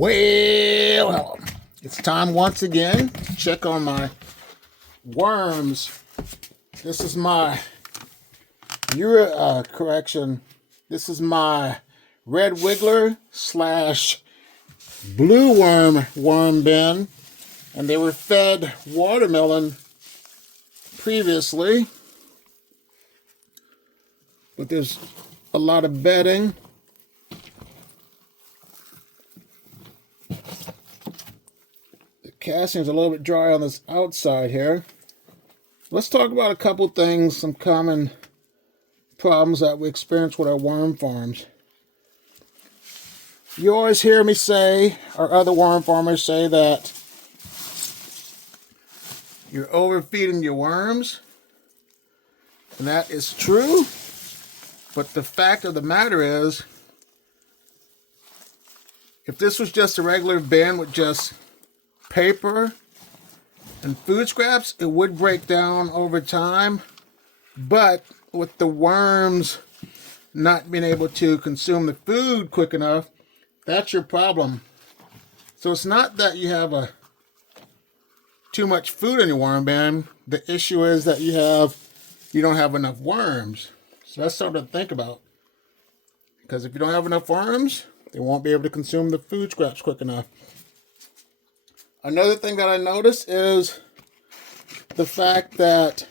Well, it's time once again to check on my worms. This is my This is my red wiggler / blue worm bin, and they were fed watermelon previously, but there's a lot of bedding. The casting is a little bit dry on this outside here. Let's talk about a couple things, some common problems that we experience with our worm farms. You always hear me say, or other worm farmers say, that you're overfeeding your worms, and that is true. But the fact of the matter is, if this was just a regular bin with just paper and food scraps, it would break down over time. But with the worms not being able to consume the food quick enough, that's your problem. So it's not that you have too much food in your worm bin. The issue is that you don't have enough worms. So that's something to think about. Because if you don't have enough worms, they won't be able to consume the food scraps quick enough. Another thing that I noticed is the fact that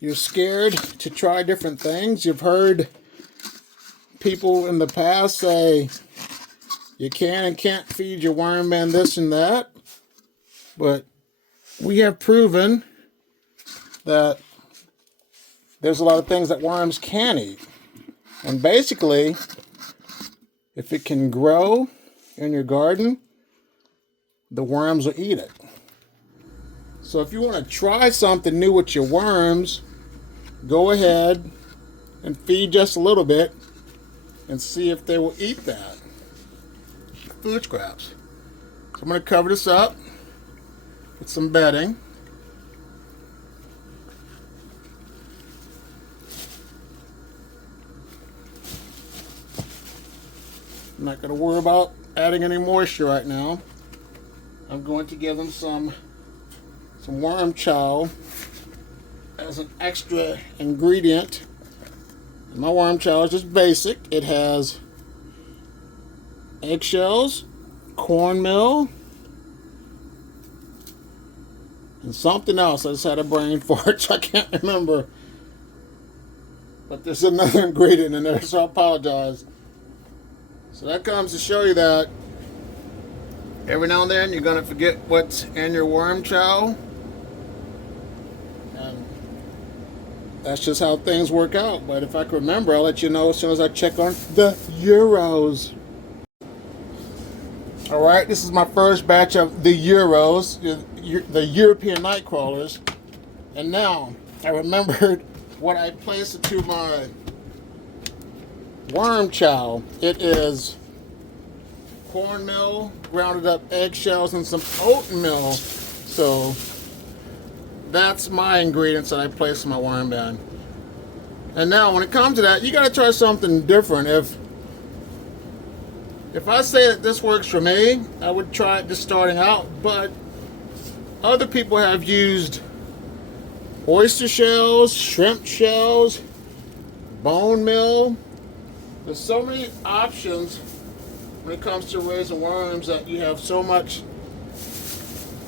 you're scared to try different things. You've heard people in the past say you can and can't feed your worm bin this and that. But we have proven that there's a lot of things that worms can eat. And basically, if it can grow in your garden, the worms will eat it. So if you want to try something new with your worms, go ahead and feed just a little bit and see if they will eat that. Food scraps. So I'm going to cover this up with some bedding. I'm not going to worry about adding any moisture right now. I'm going to give them some worm chow as an extra ingredient. And my worm chow is just basic. It has eggshells, cornmeal, and something else. I just had a brain fart, so I can't remember. But there's another ingredient in there, so I apologize. So that comes to show you that every now and then you're going to forget what's in your worm chow. And that's just how things work out. But if I can remember, I'll let you know as soon as I check on the Euros. Alright, this is my first batch of the Euros, the European night crawlers. And now I remembered what I placed into my worm chow. It is cornmeal, grounded up eggshells, and some oatmeal. So that's my ingredients that I place in my worm bin. And now when it comes to that, you got to try something different. If I say that this works for me, I would try it just starting out. But other people have used oyster shells, shrimp shells, bone meal. There's so many options when it comes to raising worms that you have so much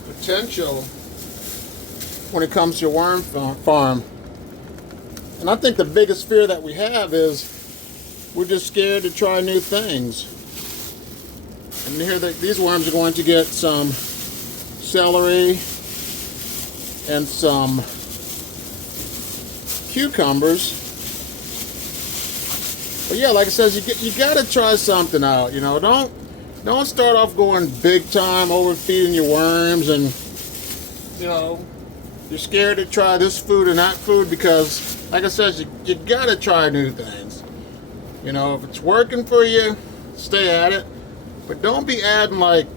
potential when it comes to your worm farm. And I think the biggest fear that we have is we're just scared to try new things. And here these worms are going to get some celery and some cucumbers. But yeah, like I said, you gotta try something out. You know, don't start off going big time overfeeding your worms, and you know you're scared to try this food and that food because, like I said, you gotta try new things. You know, if it's working for you, stay at it, but don't be adding like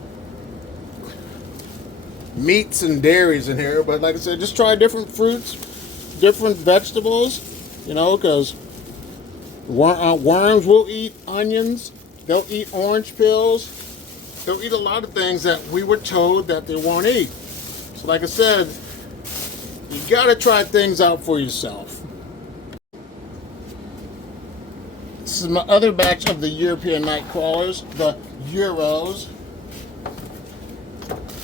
meats and dairies in here. But like I said, just try different fruits, different vegetables. You know, because worms will eat onions, They'll eat orange peels. They'll eat a lot of things that we were told that they won't eat. So like I said, you gotta try things out for yourself. This is my other batch of the European night crawlers, the Euros.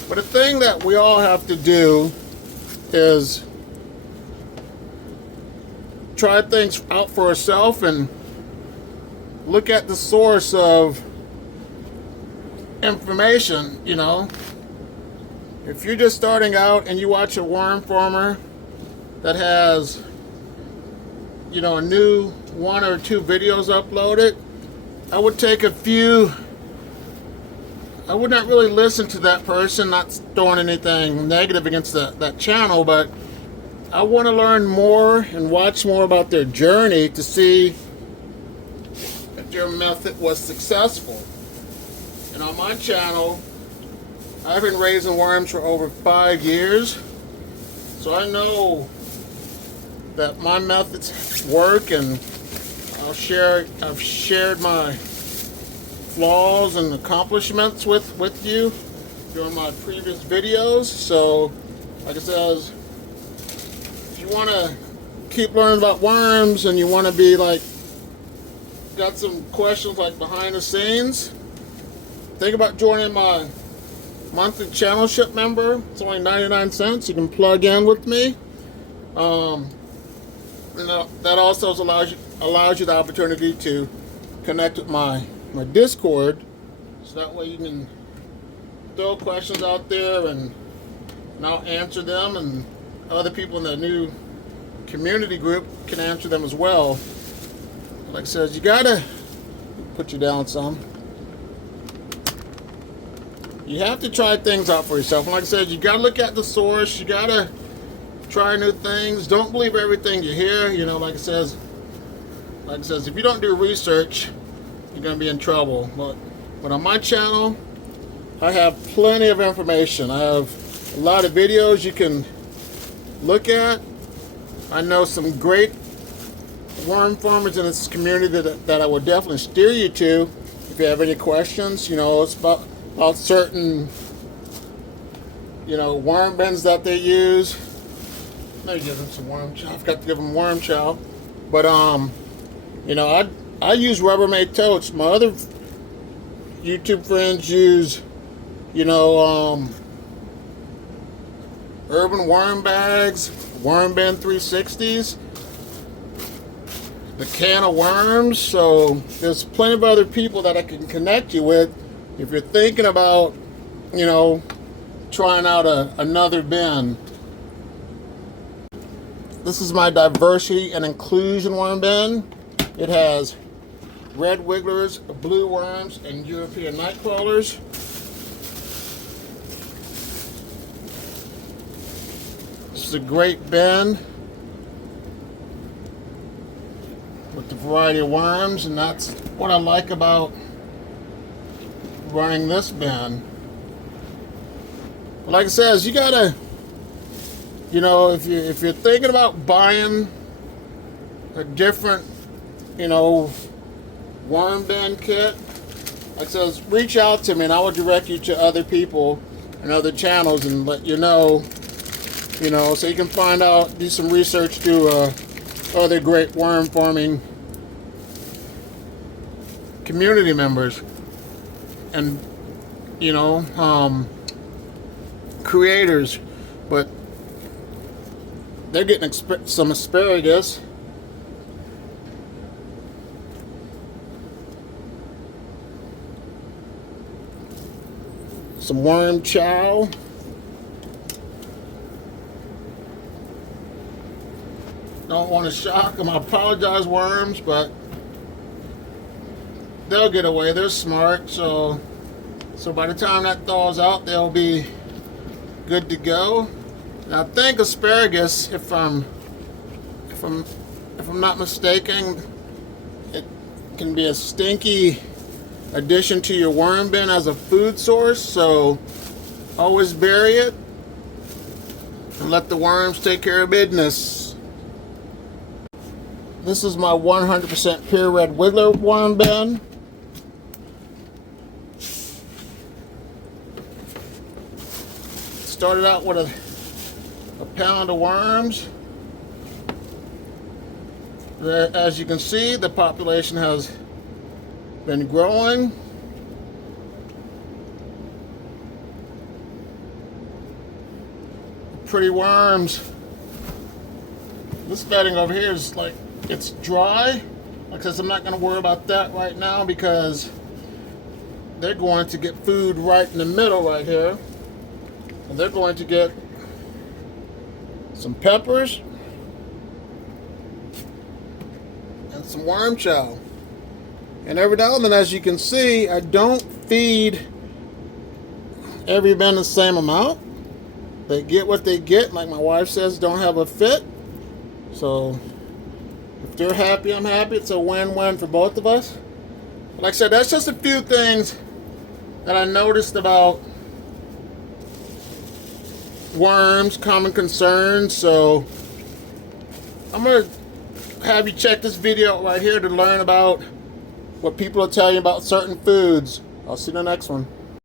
But the thing that we all have to do is try things out for ourselves and look at the source of information, you know. If you're just starting out and you watch a worm farmer that has, you know, a new 1 or 2 videos uploaded, I would take a few. I would not really listen to that person, not throwing anything negative against that channel, but I want to learn more and watch more about their journey to see if their method was successful. And on my channel, I've been raising worms for over 5 years, so I know that my methods work, and I've shared my flaws and accomplishments with you during my previous videos. So like I said, if you want to keep learning about worms and you want to be like, got some questions like behind the scenes, think about joining my monthly channel ship member. It's only 99 cents. You can plug in with me. You know, that also allows you the opportunity to connect with my Discord, so that way you can throw questions out there and I'll answer them, and other people in the new community group can answer them as well. Like I said, you gotta put you down some. You have to try things out for yourself. And like I said, you gotta look at the source. You gotta try new things. Don't believe everything you hear. You know, like it says, if you don't do research, you're going to be in trouble. But on my channel, I have plenty of information. I have a lot of videos you can look at. I know some great worm farmers in this community that I would definitely steer you to if you have any questions. You know, it's about certain, you know, worm bins that they use. Maybe give them some worm chow. I've got to give them worm chow. But you know, I use Rubbermaid totes. My other YouTube friends use, you know, urban worm bags, worm bin 360s, the can of worms. So there's plenty of other people that I can connect you with if you're thinking about, you know, trying out another bin. This is my diversity and inclusion worm bin. It has red wigglers, blue worms, and European night crawlers. This is a great bin with a variety of worms, and that's what I like about running this bin. But like I said, you gotta, you know, if you're thinking about buying a different, you know, worm bin kit, like I says, reach out to me and I will direct you to other people and other channels and let you know, so you can find out, do some research, do other great worm farming community members and, you know, creators. But they're getting some asparagus. Some worm chow. Don't want to shock them. I apologize, worms, but they'll get away. They're smart, so by the time that thaws out, they'll be good to go. And I think asparagus, if I'm not mistaken, it can be a stinky addition to your worm bin as a food source, so always bury it and let the worms take care of business. This is my 100% pure red wiggler worm bin. started out with a pound of worms. As you can see, the population has been growing. Pretty worms. This bedding over here is like, it's dry. Like I said, I'm not going to worry about that right now because they're going to get food right in the middle right here. And they're going to get some peppers and some worm chow. And every now and then, as you can see, I don't feed every bin the same amount. They get what they get. Like my wife says, don't have a fit. So if they're happy, I'm happy. It's a win-win for both of us. But like I said, that's just a few things that I noticed about worms, common concerns. So I'm going to have you check this video out right here to learn about what people are telling you about certain foods. I'll see you in the next one.